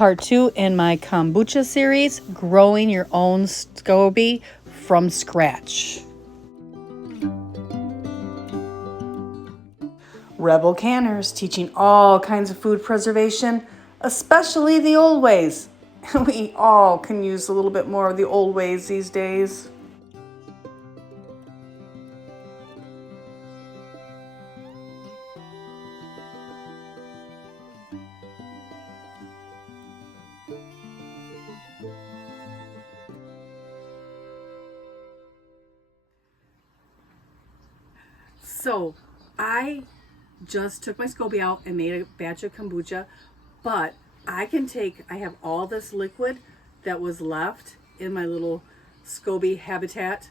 part 2 in my kombucha series, growing your own Scoby from scratch. Rebel canners teaching all kinds of food preservation, especially the old ways. We all can use a little bit more of the old ways these days. So I just took my Scoby out and made a batch of kombucha, but I have all this liquid that was left in my little Scoby habitat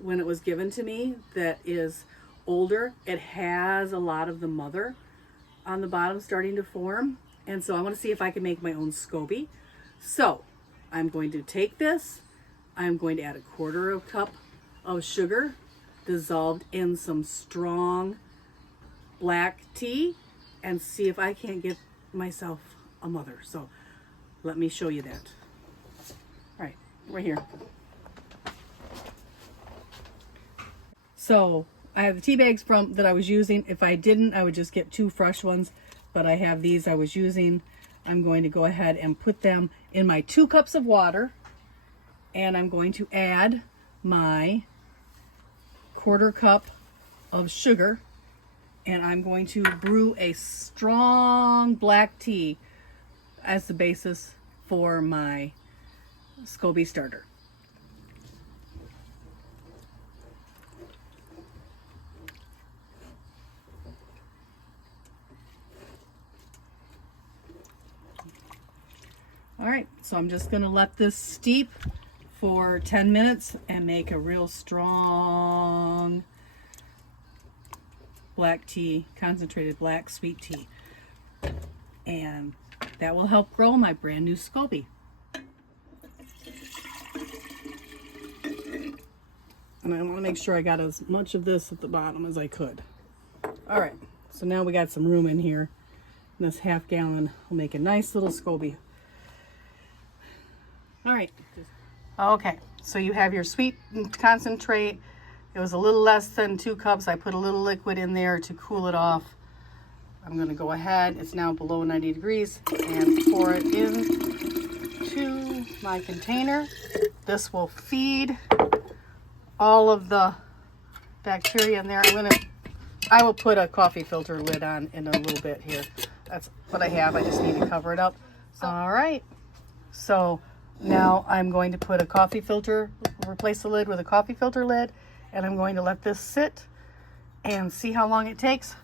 when it was given to me that is older. It has a lot of the mother on the bottom starting to form. And so I want to see if I can make my own Scoby. So I'm going to take this, I'm going to add 1/4 cup of sugar dissolved in some strong black tea and see if I can't get myself a mother. So let me show you that. All right, we're here. So I have the tea bags that I was using. If I didn't, I would just get 2 fresh ones, but I have these I was using. I'm going to go ahead and put them in my 2 cups of water, and I'm going to add my 1/4 cup of sugar, and I'm going to brew a strong black tea as the basis for my Scoby starter. All right, so I'm just gonna let this steep for 10 minutes and make a real strong black tea, concentrated black sweet tea. And that will help grow my brand new Scoby. And I want to make sure I got as much of this at the bottom as I could. All right, so now we got some room in here. And this 1/2 gallon will make a nice little Scoby. All right. Okay, so you have your sweet concentrate. It was a little less than 2 cups. I put a little liquid in there to cool it off. I'm gonna go ahead, it's now below 90 degrees, and pour it into my container. This will feed all of the bacteria in there. I will put a coffee filter lid on in a little bit here. That's what I have, I just need to cover it up. All right, so now I'm going to put a coffee filter, replace the lid with a coffee filter lid, and I'm going to let this sit and see how long it takes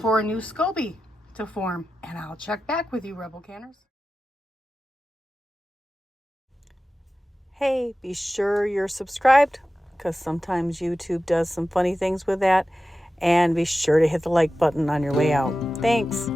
for a new Scoby to form. And I'll check back with you, Rebel Canners. Hey, be sure you're subscribed, because sometimes YouTube does some funny things with that. And be sure to hit the like button on your way out. Thanks.